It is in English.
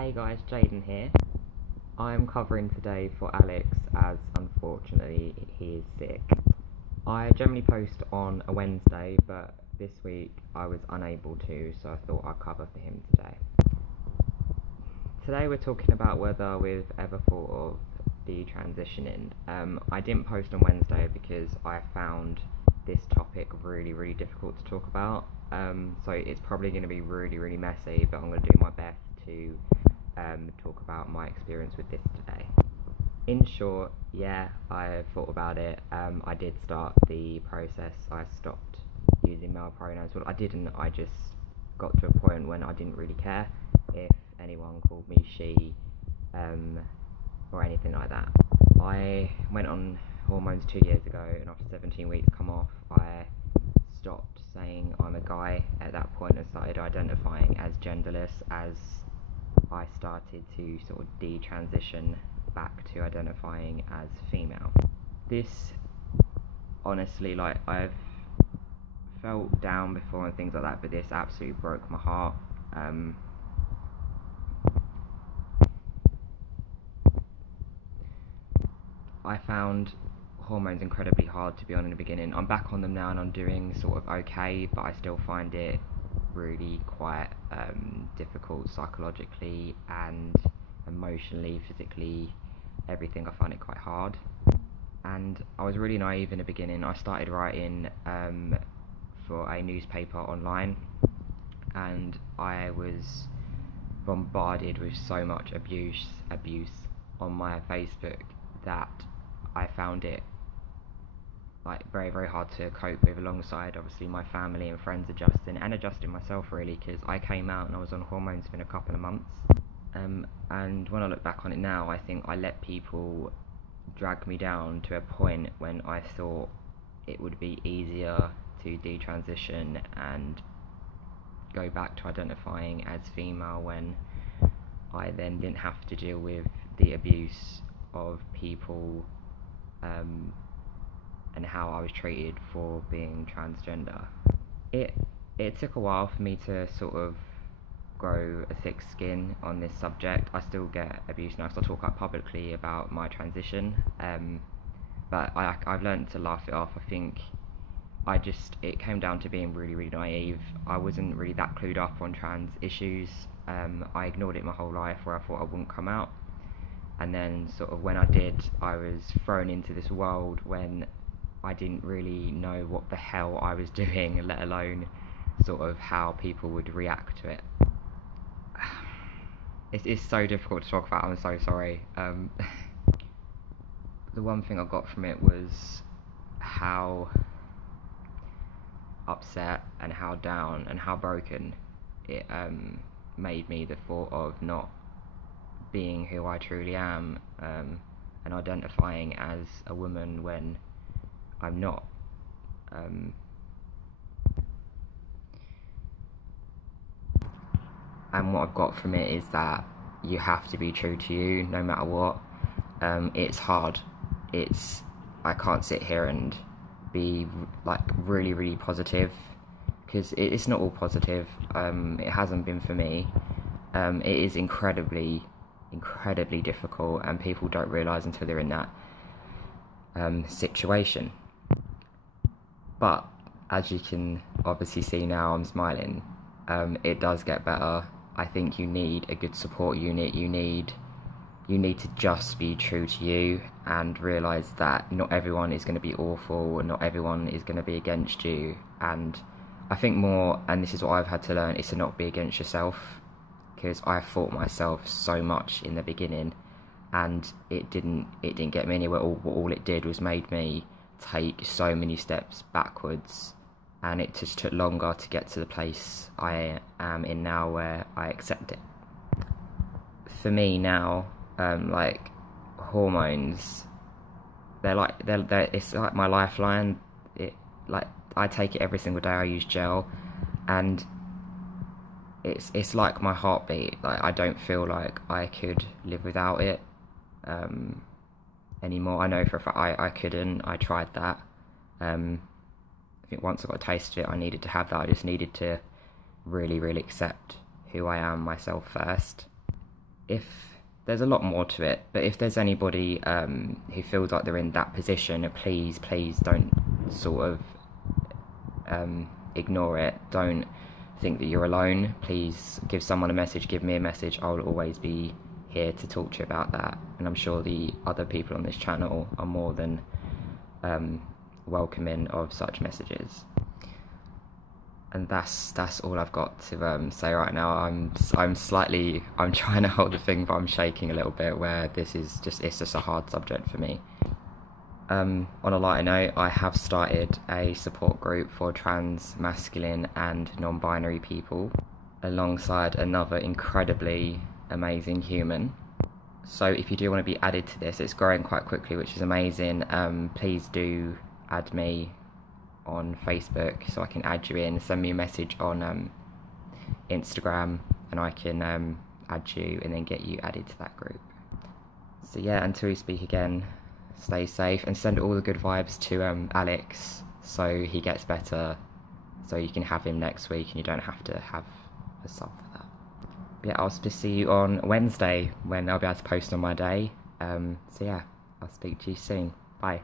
Hey guys, Jayden here. I'm covering today for Alex as unfortunately he is sick. I generally post on a Wednesday, but this week I was unable to, so I thought I'd cover for him today. Today we're talking about whether we've ever thought of detransitioning. I didn't post on Wednesday because I found this topic really difficult to talk about. So it's probably going to be really messy, but I'm going to do my best to talk about my experience with this today. In short, yeah, I thought about it. I did start the process. I stopped using male pronouns. Well, I didn't. I just got to a point when I didn't really care if anyone called me she or anything like that. I went on hormones 2 years ago, and after 17 weeks come off, I stopped saying I'm a guy at that point and started identifying as genderless as I started to sort of detransition back to identifying as female. This, honestly, like, I've felt down before and things like that, but this absolutely broke my heart. I found hormones incredibly hard to be on in the beginning. I'm back on them now and I'm doing sort of okay, but I still find it really quite difficult psychologically and emotionally, physically, everything. I find it quite hard. And I was really naive in the beginning. I started writing for a newspaper online, and I was bombarded with so much abuse on my Facebook that I found it like very hard to cope with, alongside obviously my family and friends adjusting myself, really, because I came out and I was on hormones within a couple of months. And when I look back on it now, I think I let people drag me down to a point when I thought it would be easier to detransition and go back to identifying as female, when I then didn't have to deal with the abuse of people and how I was treated for being transgender. It took a while for me to sort of grow a thick skin on this subject. I still get abuse now, so I talk out publicly about my transition, but I've learned to laugh it off. I think it came down to being really naive. I wasn't really that clued up on trans issues. I ignored it my whole life, where I thought I wouldn't come out, and then sort of when I did, I was thrown into this world when I didn't really know what the hell I was doing, let alone sort of how people would react to it. It's so difficult to talk about, I'm so sorry. The one thing I got from it was how upset and how down and how broken it made me, the thought of not being who I truly am, and identifying as a woman when I'm not. And what I've got from it is that you have to be true to you no matter what. It's hard. I can't sit here and be like really positive, because it's not all positive. It hasn't been for me. It is incredibly difficult, and people don't realise until they're in that situation. But as you can obviously see now, I'm smiling. It does get better. I think you need a good support unit. You need to just be true to you and realise that not everyone is going to be awful and not everyone is going to be against you. And I think more, and this is what I've had to learn, is to not be against yourself, because I fought myself so much in the beginning, and it didn't get me anywhere. All it did was made me take so many steps backwards, and it just took longer to get to the place I am in now, where I accept it. For me now, like, hormones, it's like my lifeline. I take it every single day. I use gel, and it's like my heartbeat. Like, I don't feel like I could live without it anymore. I know for a fact I couldn't. I tried that. I think once I got a taste of it, I needed to have that. I just needed to really accept who I am myself first. if there's a lot more to it, but if there's anybody who feels like they're in that position, please don't sort of ignore it. Don't think that you're alone. Please give someone a message, give me a message. I'll always be here to talk to you about that, and I'm sure the other people on this channel are more than welcoming of such messages. And that's all I've got to say right now. I'm trying to hold the thing, but I'm shaking a little bit, where it's just a hard subject for me. On a lighter note, I have started a support group for trans, masculine and non-binary people, alongside another incredibly amazing human. So if you do want to be added to this, it's growing quite quickly, which is amazing. Please do add me on Facebook so I can add you in. Send me a message on Instagram and I can add you and then get you added to that group. So yeah, until we speak again, stay safe and send all the good vibes to Alex so he gets better, so you can have him next week and you don't have to have a sub for that. But yeah, I'll see you on Wednesday when I'll be able to post on my day. So yeah, I'll speak to you soon. Bye.